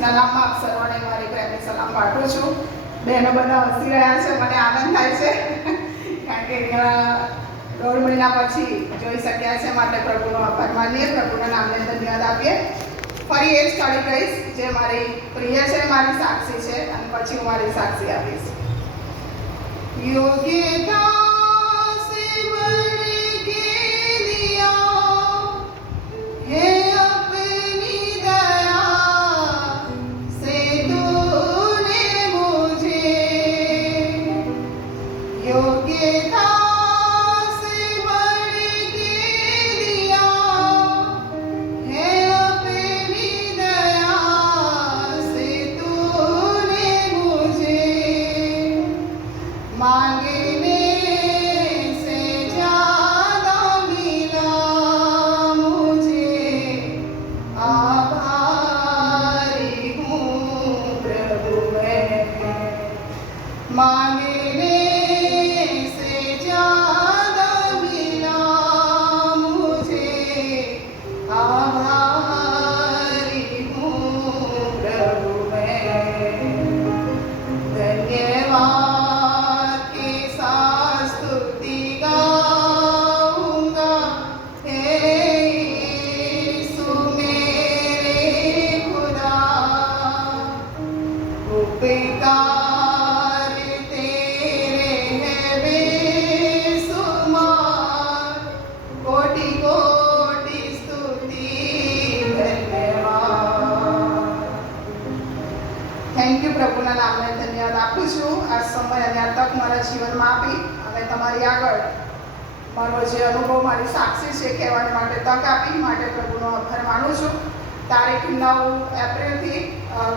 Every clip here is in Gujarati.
નામમાં સર્વને મારી પ્રેમની સલામ પાઠવું છું. બહેનો બધા હસી રહ્યા છે, મને આનંદ થાય છે. કારણ કે ઘણા દોઢ મહિના પછી જોઈ શક્યા છે માટે પ્રભુનો આભાર માનીએ, પ્રભુના નામને ધન્યવાદ આપીએ. ફરી એ જ સ્થળે કહીશ જે મારી પ્રિય છે, મારી સાક્ષી છે, અને પછી હું મારી સાક્ષી આપીશ. યોગ્યતા મારા જીવનમાં આપી અને તમારી આગળ મારો જે અનુભવ, મારી સાક્ષી છે કહેવાની માટે તક આપી. માટે પ્રભુનો આભાર માનું છું. તારીખ નવ એપ્રિલથી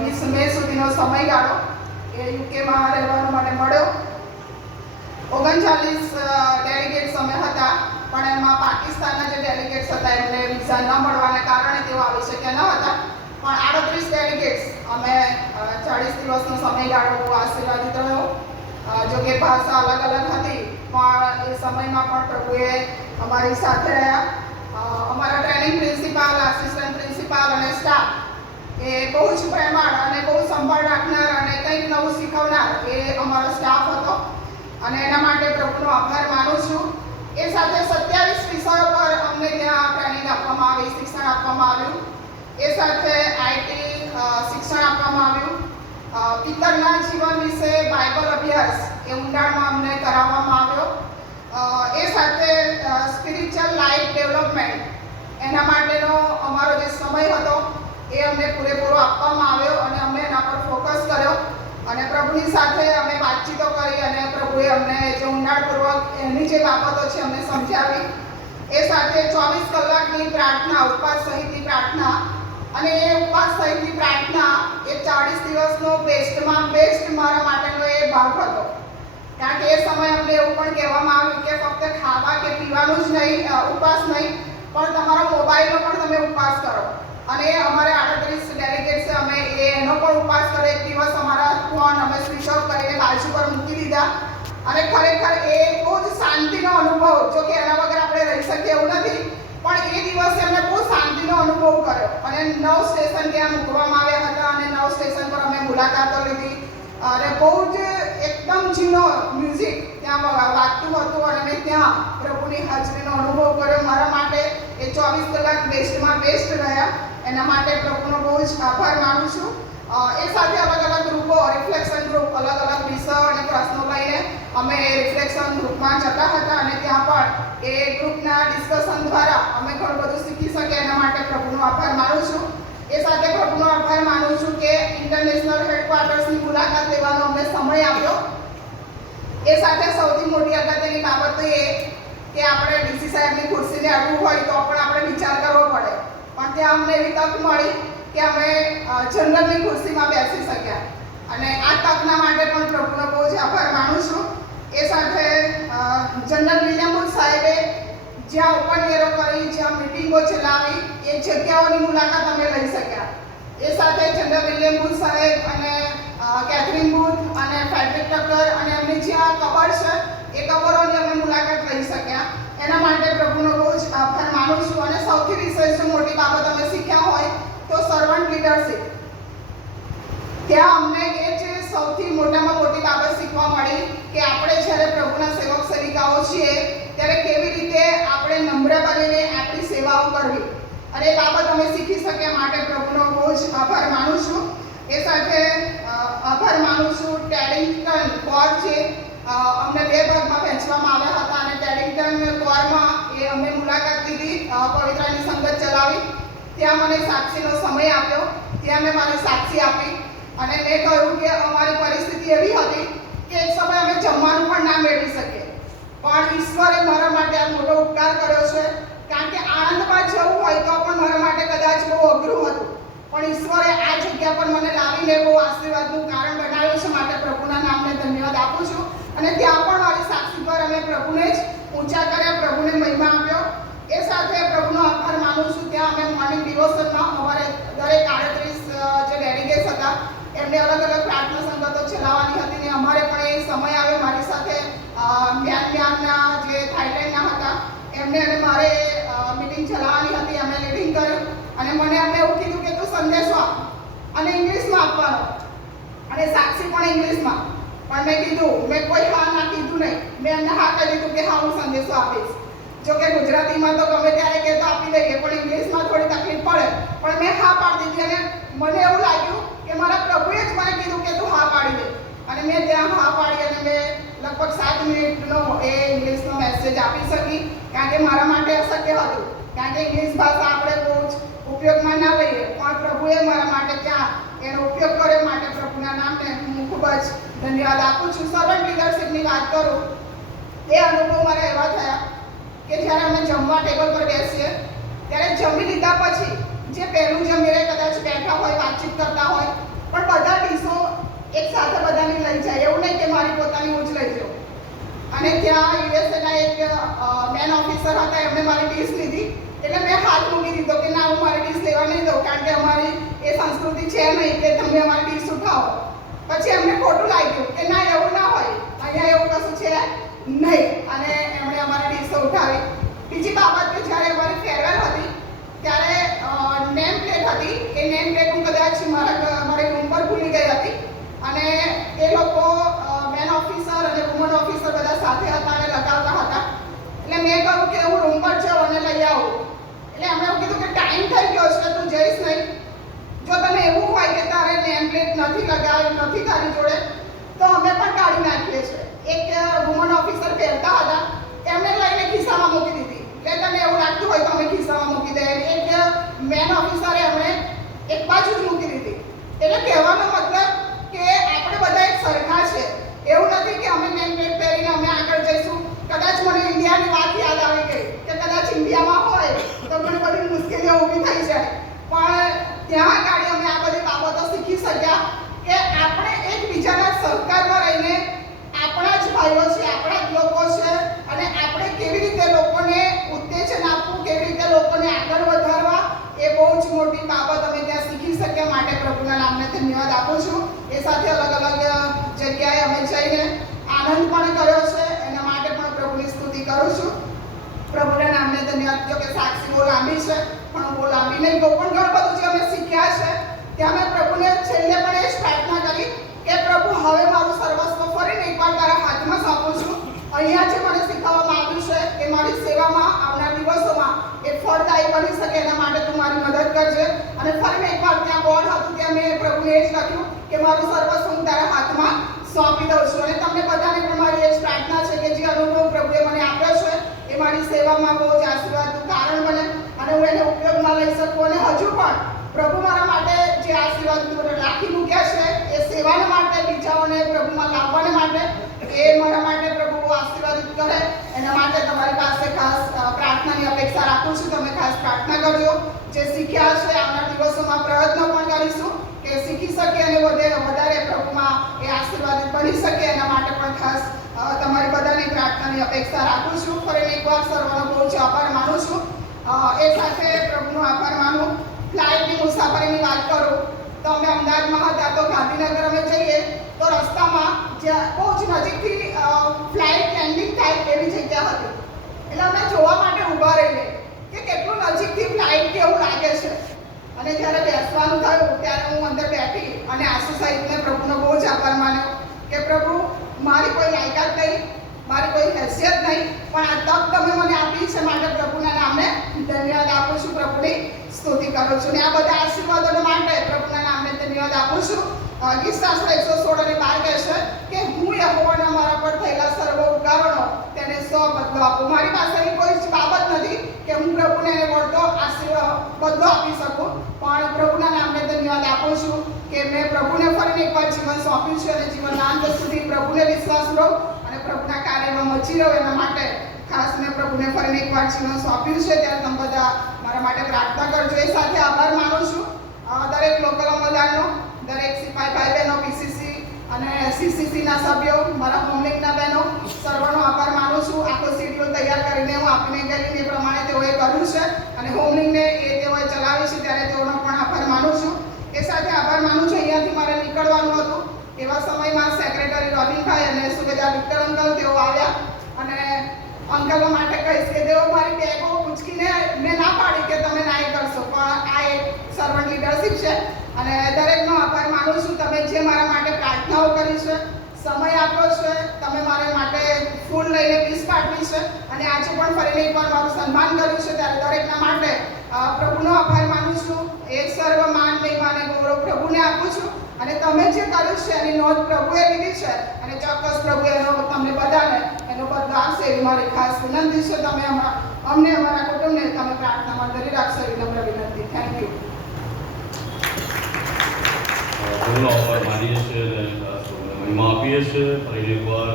વીસ મે સુધીનો સમયગાળો એ યુકેમાં રહેવાનો માટે મળ્યો. ઓગણચાલીસ ડેલિગેટ્સ અમે હતા, પણ એમાં પાકિસ્તાનના જે ડેલિગેટ્સ હતા એમને વિઝા ન મળવાના કારણે તેઓ આવી શક્યા ન હતા. પણ આડત્રીસ ડેલિગેટ્સ અમે ચાળીસ દિવસનો સમયગાળો આશીર્વાદિત રહ્યો. જો કે ભાષા અલગ અલગ હતી, પણ એ સમયમાં પણ પ્રભુએ અમારી સાથે રહ્યા. અમારા ટ્રેનિંગ પ્રિન્સિપાલ, આસિસ્ટન્ટ પ્રિન્સિપાલ અને સ્ટાફ એ બહુ જ પ્રેમાળ અને બહુ સંભાળ રાખનાર અને કંઈક નવું શીખવનાર એ અમારો સ્ટાફ હતો. અને એના માટે પ્રભુનો આભાર માનું છું. એ સાથે સત્યાવીસ વિષયો પર અમને ત્યાં ટ્રેનિંગ આપવામાં આવી, શિક્ષણ આપવામાં આવ્યું. એ સાથે આઈટી શિક્ષણ આપવામાં આવ્યું. પિત્તરના જીવન વિશે અભ્યાસ એ ઊંડાણમાં અમને કરાવવામાં આવ્યો. એ સાથે સ્પિરિચ્યુઅલ લાઈફ ડેવલપમેન્ટ એના માટેનો અમારો જે સમય હતો એ અમને પૂરેપૂરો આપવામાં આવ્યો અને અમે એના પર ફોકસ કર્યો. અને પ્રભુની સાથે અમે વાતચીતો કરી અને પ્રભુએ અમને જે ઊંડાણપૂર્વક એની જે બાબતો છે અમને સમજાવી. એ સાથે ચોવીસ કલાકની પ્રાર્થના, ઉપવાસ સહિતની પ્રાર્થના અને એ ઉપવાસ સહિતની પ્રાર્થના એ ચાળીસ દિવસનો બેસ્ટમાં બેસ્ટ મારા માટેનો એ ભાગ હતો. કારણ કે એ સમયે અમને એવું પણ કહેવામાં આવ્યું કે ફક્ત ખાવા કે પીવાનું જ નહીં ઉપવાસ નહીં, પણ તમારા મોબાઈલનો પણ તમે ઉપવાસ કરો. અને અમારે આડત્રીસ ડેલિગેટ્સે અમે એ એનો પણ ઉપવાસ કર્યો એક દિવસ અમારા ફોન અમે સ્વિચ ઓફ કરીને બાજુ પર મૂકી દીધા. અને ખરેખર એ બહુ જ શાંતિનો અનુભવ, જો કે એના વગર આપણે રહી શકીએ એવું નથી. પણ એ દિવસે અમે બહુ શાંતિનો અનુભવ કર્યો. અને નવ સ્ટેશન ત્યાં મૂકવામાં આવ્યા હતા અને નવ સ્ટેશન પર અમે મુલાકાતો લીધી. અને બહુ જ એકદમ ઝીણો મ્યુઝિક ત્યાં વાગતું હતું અને મેં ત્યાં પ્રભુની હાજરીનો અનુભવ કર્યો. મારા માટે એ ચોવીસ કલાક બેસ્ટમાં બેસ્ટ રહ્યા. એના માટે પ્રભુનો બહુ જ આભાર માનું છું. એ સાથે અલગ અલગ ગ્રુપો રિફ્લેક્શન ગ્રુપ અલગ અલગ વિષયો અને પ્રશ્નો લઈને અમે રિફ્લેક્શન ગ્રુપમાં જતા હતા અને ત્યાં પણ એ ગ્રુપના ડિસ્કશન દ્વારા અમે ઘણું બધું શીખી શકીએ એના માટે પ્રભુનો આભાર માનું છું. એ સાથે પ્રભુનો આભાર માનું છું કે ઇન્ટરનેશનલ હેડક્વાર્ટર્સની મુલાકાત લેવાનો અમને સમય આપ્યો. એ સાથે સૌથી મોટી અગત્યની બાબત તો એ કે આપણે ડીસી સાહેબની ખુરશીને અડવું હોય તો પણ આપણે વિચાર કરવો પડે. પણ ત્યાં અમને એવી તક મળી કે અમે જનરલની ખુરશીમાં બેસી શક્યા. અને આ તકના માટે પણ પ્રભુનો બહુ જ આભાર માનું છું. એ સાથે જનરલ વિલિયમુલ સાહેબે જ્યાં ઓપન કરી, જ્યાં મિટિંગો ચલાવી, એ જગ્યાઓની મુલાકાત અમે લઈ શક્યા. એ સાથે જનરલ વિલિયમ બુથ સાહેબ અને કેથરીન બુથ અને ફેડરિક ટક્કર અને એમની જ્યાં કબર છે, એ કબરોની અમે મુલાકાત લઈ શક્યા. એના માટે પ્રભુનો બહુ જ આભાર માનું છું અને સૌથી વિશેષ મોટી બાબત અમે શીખ્યા હોય તો સર્વન્ટ લીડરશીપ ત્યાં અમને એ જ સૌથી મોટામાં મોટી બાબત શીખવા મળી કે આપણે જ્યારે પ્રભુના સેવક સેવિકાઓ છીએ ત્યારે કેવી રીતે આપણે નમ્ર બનીને આપણી સેવાઓ કરવી અને એ બાબત અમે શીખી શક્યા માટે પ્રભુનો બહુ જ આભાર માનું છું એ સાથે અ, આભાર માનું છું ટેલિંગટન કોર છે અ, અમને બે ભાગમાં વહેંચવામાં આવ્યા હતા અને ટેલિંગટન કોરમાં એ અમે મુલાકાત લીધી અ, પવિત્રાની સંગત ચલાવી. ત્યાં મને સાક્ષીનો સમય આપ્યો. ત્યાં મેં મારી સાક્ષી આપી. અને મેં કહ્યું કે અમારી પરિસ્થિતિ એવી હતી કે એક સમય અમે જમવાનું પણ ના મેળવી શકીએ. પણ ઈશ્વરે મારા માટે આ મોટો ઉપકાર કર્યો છે. કારણ કે આણંદમાં જવું હોય તો પણ મારા માટે કદાચ બહુ અઘરું હતું. પણ ઈશ્વરે આ જગ્યા પર મને લાવીને બહુ આશીર્વાદનું કારણ બનાવ્યું છે. માટે પ્રભુના નામને ધન્યવાદ આપું છું. અને ત્યાં પણ મારી સાક્ષી પર અમે પ્રભુને જ ઊંચા કર્યા. પ્રભુને મહિમા આપ્યો સાથે પ્રભુનો આભાર માનું છું. ત્યાં અમે મોર્નિંગ ડિવોશનમાં અમારે દરેક આડત્રીસ જે ડેલિગેટ્સ હતા, એમને અલગ અલગ પ્રાર્થના સંગતો ચલાવવાની હતી ને અમારે પણ એ સમય આવ્યો મારી સાથે. મ્યાનમ્યાનના જે થાઈલેન્ડના હતા, એમને અને મારે મિટિંગ ચલાવવાની હતી. અમે લીડિંગ કર્યું અને મને એમને એવું કીધું કે તું સંદેશો આપ અને ઇંગ્લિશમાં આપવાનો. અને સાક્ષી પણ ઇંગ્લિશમાં. પણ મેં કીધું, મેં કોઈ હા ના કીધું નહીં. મેં એમને હા કહી દીધું કે હા, હું સંદેશો આપીશ. જો કે ગુજરાતીમાં તો ગમે ત્યારે કે તો આપી દઈએ, પણ ઇંગ્લિશમાં થોડી તકલીફ પડે. પણ મેં હા પાડી દીધી અને મને એવું લાગ્યું કે મારા પ્રભુએ જ મને કીધું કે તું હા પાડી દે. અને મેં ત્યાં હા પાડી અને મેં લગભગ સાત મિનિટનો એ ઇંગ્લિશનો મેસેજ આપી શકી, કારણ કે મારા માટે અશક્ય હતું. કારણ કે ઇંગ્લિશ ભાષા આપણે બહુ જ ઉપયોગમાં ના લઈએ, પણ પ્રભુએ મારા માટે ત્યાં એનો ઉપયોગ કર્યો માટે પ્રભુના નામને હું ખૂબ જ ધન્યવાદ આપું છું. સર્વન્ટ લીડરશીપની વાત કરું, એ અનુભવ મારા એવા થયા કે જ્યારે અમે જમવા ટેબલ પર બેસીએ, ત્યારે જમી લીધા પછી જે પહેલું જમી રહે કદાચ બેઠા હોય, વાતચીત કરતા હોય, પણ બધા ડીશો એક સાથે બધાની લઈ જાય. એવું નહીં કે મારી પોતાની હું જ લઈ જાઉં. અને ત્યાં યુએસએના એક મેન ઓફિસર હતા એમણે મારી ડીશ લીધી. એટલે મેં હાથ મૂકી દીધો કે ના, હું મારી ડીશ લેવા નહીં દઉં, કારણ કે અમારી એ સંસ્કૃતિ છે નહીં કે તમે અમારી ડીશ ઉઠાવો. પછી એમને ખોટું લાગ્યું કે ના, એવું ના હોય. અહીંયા એવું કશું છે નહીં. અને એમણે અમારી ડીશ ઉઠાવી બીજી બાબત જ્યારે અમારી ફેરવેલ હતી, ત્યારે નેમ પ્લેટ હતી. એ નેમ પ્લેટ હું કદાચ મારા મારે રૂમ પર ભૂલી ગઈ હતી. અને એ લોકો મેન ઓફિસર અને વુમન ઓફિસર બધા સાથે હતા અને લગાવતા હતા. એટલે મેં કહ્યું કે હું રૂમ પર જાઉં અને લઈ આવું. એટલે એમણે એવું કીધું કે ટાઈમ થઈ ગયો છે, તું જઈશ નહીં. જો તને એવું હોય કે તારે નેમ પ્લેટ નથી લગાવી, નથી તારી જોડે, તો અમે પણ કાઢી નાખીએ છીએ. એક વુમન ઓફિસર પહેરતા હતા એમને લઈને ખિસ્સામાં મૂકી દીધી એટલે તને એવું લાગતું હોય તો અમે ખિસ્સામાં મૂકી દઈએ એક મેન ઓફિસરે એમણે એક બાજુ જ મૂકી દીધી. એટલે કહેવાનો મતલબ કે આપણે બધા એક સરખા છે. એવું નથી કે અમે નેમ પ્લેટ પહેરીને અમે આગળ જઈશું. કદાચ મને ઇન્ડિયાની વાત યાદ આવી ગઈ કે કદાચ ઇન્ડિયામાં હોય તો ઘણી બધી મુશ્કેલીઓ ઊભી થઈ જાય. પણ ત્યાં આગળ અમે આ બધી બાબતો શીખી શક્યા કે આપણે એકબીજાના સહકારમાં રહીને આપણા જ ભાઈઓ છે, આપણા જ લોકો છે અને આપણે કેવી રીતે લોકોને ઉત્તેજન આપવું કેવી રીતે લોકોને આગળ વધારવા એ બહુ જ મોટી બાબત અમે ત્યાં શીખી શક્યા માટે પ્રભુના નામને ધન્યવાદ આપું છું. એ સાથે અલગ અલગ જગ્યાએ અમે જઈને આનંદ પણ કર્યો છે. એના માટે પણ પ્રભુની સ્તુતિ કરું છું. પ્રભુના નામને ધન્યવાદ કે સાક્ષી બહુ લાંબી છે. પણ બહુ લાંબી નહીં કહું પણ ઘણું બધું જે અમે શીખ્યા છે. ત્યાં મેં પ્રભુને છેલ્લે પણ એ જ પ્રાર્થના કરી કે પ્રભુ, હવે મારું સર્વસ્વ ફરીને એકવાર તારા હાથમાં સોંપું છું. અહીંયા જે મને શીખવવામાં આવ્યું છે, એ મારી સેવામાં આવનાર દિવસોમાં એ ફળદાયી બની શકે એના માટે તું મારી મદદ કરજે અને ત્યાં બોર્ડ હતું ત્યાં મેં પ્રભુને એ જ લખ્યું કે મારું સર્વસ્વ હું તારા હાથમાં સોંપી દઉં છું. અને તમને બધાને પણ મારી એ જ પ્રાર્થના છે કે જે અનુભવ પ્રભુએ મને આપ્યો છે, એ મારી સેવામાં બહુ જ આશીર્વાદનું કારણ બને. અને હું એને ઉપયોગમાં લઈ શકું અને હજુ પણ પ્રભુ મારા માટે જે આશીર્વાદ રાખી મૂક્યા છે, એ સેવાને માટે, બીજાઓને પ્રભુમાં લાવવાને માટે, એ મારા માટે પ્રભુ આશીર્વાદિત કરે એના માટે તમારી પાસે ખાસ પ્રાર્થનાની અપેક્ષા રાખું છું. તમે ખાસ પ્રાર્થના કરજો. જે શીખ્યા છે આવનાર દિવસોમાં પ્રયત્નો પણ કરીશું કે શીખી શકે અને વધારે વધારે પ્રભુમાં એ આશીર્વાદિત બની શકે એના માટે પણ ખાસ તમારી બધાની પ્રાર્થનાની અપેક્ષા રાખું છું. ફરી એકવાર સર્વનો બહુ જ આભાર માનું છું. એ સાથે પ્રભુનો આભાર માનું. ફ્લાઇટની મુસાફરીની વાત કરું તો અમે અમદાવાદમાં હતા તો ગાંધીનગર અમે જઈએ. રસ્તામાં જ્યાં બહુ જ નજીકથી ફ્લાઇટ લેન્ડિંગ થાય એવી જગ્યા હતી. એટલે અમે જોવા માટે ઊભા રહીએ કે કેટલું નજીકથી ફ્લાઇટ કેવું લાગે છે. અને જ્યારે બેસવાનું થયું, ત્યારે હું અંદર બેઠી અને આશુ સાહિબને પ્રભુનો બહુ જ આભાર માન્યો કે, પ્રભુ, મારી કોઈ લાયકાત નહીં, મારી કોઈ હેસિયત નહીં, પણ આ તક તમે મને આપી છે માટે પ્રભુના નામને ધન્યવાદ આપું છું. પ્રભુની સ્તુતિ કરું છું ને આ બધા આશીર્વાદોને માટે પ્રભુના નામને ધન્યવાદ આપું છું. અ, ગીત એકસો સોળ અને બાર કહે છે કે હું યહોવાના મારા પર થયેલા સર્વ ઉપકારણો તેને સો બદલો આપું. મારી પાસે એવી કોઈ જ બાબત નથી કે હું પ્રભુને એને વળતો આશીર્વાદ બદલો આપી શકું. પણ પ્રભુના નામને ધન્યવાદ આપું છું કે મેં પ્રભુને ફરીને એકવાર જીવન સોંપ્યું છે અને જીવનના અંત સુધી પ્રભુને વિશ્વાસ રહો અને પ્રભુના કાર્યમાં મચી રહો. એના માટે ખાસ મેં પ્રભુને ફરીને એકવાર જીવન સોંપ્યું છે. ત્યારે તમે બધા મારા માટે પ્રાર્થના કરજો. એ સાથે આભાર માનું છું. દરેક લોકલ અમલદારનો દરેક સિપાઈ ભાઈ બહેનો પીસીસી અને સીસીસીના સભ્યો, મારા હોમલિંગના બહેનો, સર્વનો આભાર માનું છું. આખો શેડ્યુલ તૈયાર કરીને હું આપીને ગયેલી એ પ્રમાણે તેઓએ કર્યું છે અને હોમલિંગને એ તેઓએ ચલાવી છે ત્યારે તેઓનો પણ આભાર માનું છું. એ સાથે આભાર માનું છું. અહીંયાથી મારે નીકળવાનું હતું. એવા સમયમાં સેક્રેટરી રોબિનભાઈ અને સુબેદાર વિક્ટર અંકલ તેઓ આવ્યા અને અંકલો માટે કહીશ કે તેઓ મારી બેગો ઉચકીને મેં ના પાડી કે તમે ના એ કરશો. પણ આ એક સર્વન્ટ લીડરશીપ છે અને દરેકનો માનું છું તમે જે મારા માટે પ્રાર્થનાઓ કરી છે, સમય આપ્યો છે, તમે મારા માટે ફૂલ લઈને પીસ પાઠવી છે. અને આજે પણ ફરીને એકવાર મારું સન્માન કર્યું છે. ત્યારે દરેકના માટે પ્રભુનો આભાર માનું છું. એ સર્વ માન, મહિમા અને ગૌરવ પ્રભુને આપું છું. અને તમે જે કર્યું છે, એની નોંધ પ્રભુએ લીધી છે. અને ચોક્કસ પ્રભુ એનો તમને બધાને એનો બધા છે એવી મારી ખાસ વિનંતી છે, તમે અમારા અમને, અમારા કુટુંબને તમે પ્રાર્થનામાં ધરી રાખશો એવી નમ્ર વિનંતી. થેન્ક યુ પૂર્ણ આભાર માનીએ છીએ અને મહિમા આપીએ છીએ ફરી એકવાર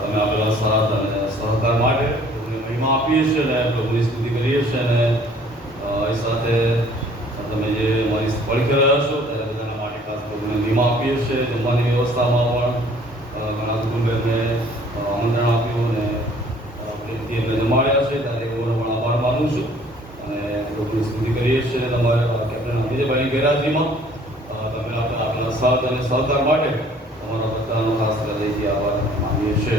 તમે આપેલા સાથ અને સહકાર માટે પ્રભુને મહિમા આપીએ છીએ અને પ્રભુની સ્તુતિ કરીએ છીએ અને એ સાથે તમે જે અમારી વળી રહ્યા છો ત્યારે બધાના માટે ખાસ પ્રભુને મહિમા આપીએ છીએ. જમવાની વ્યવસ્થામાં પણ ઘણા કુટુંબને આમંત્રણ આપ્યું અને પ્રેમથી એમને જમાડ્યા છે. ત્યારે એઓનો પણ આભાર માનું છું. અને પ્રભુની સ્તુતિ કરીએ છીએ તમારા કેપ્ટન અમિતભાઈ ગેરાજીમાં અ, તમે આપણે આપેલા સાથ અને સહકાર માટે તમારા બધાનો ખાસ હૃદયથી આભાર માનીએ છીએ.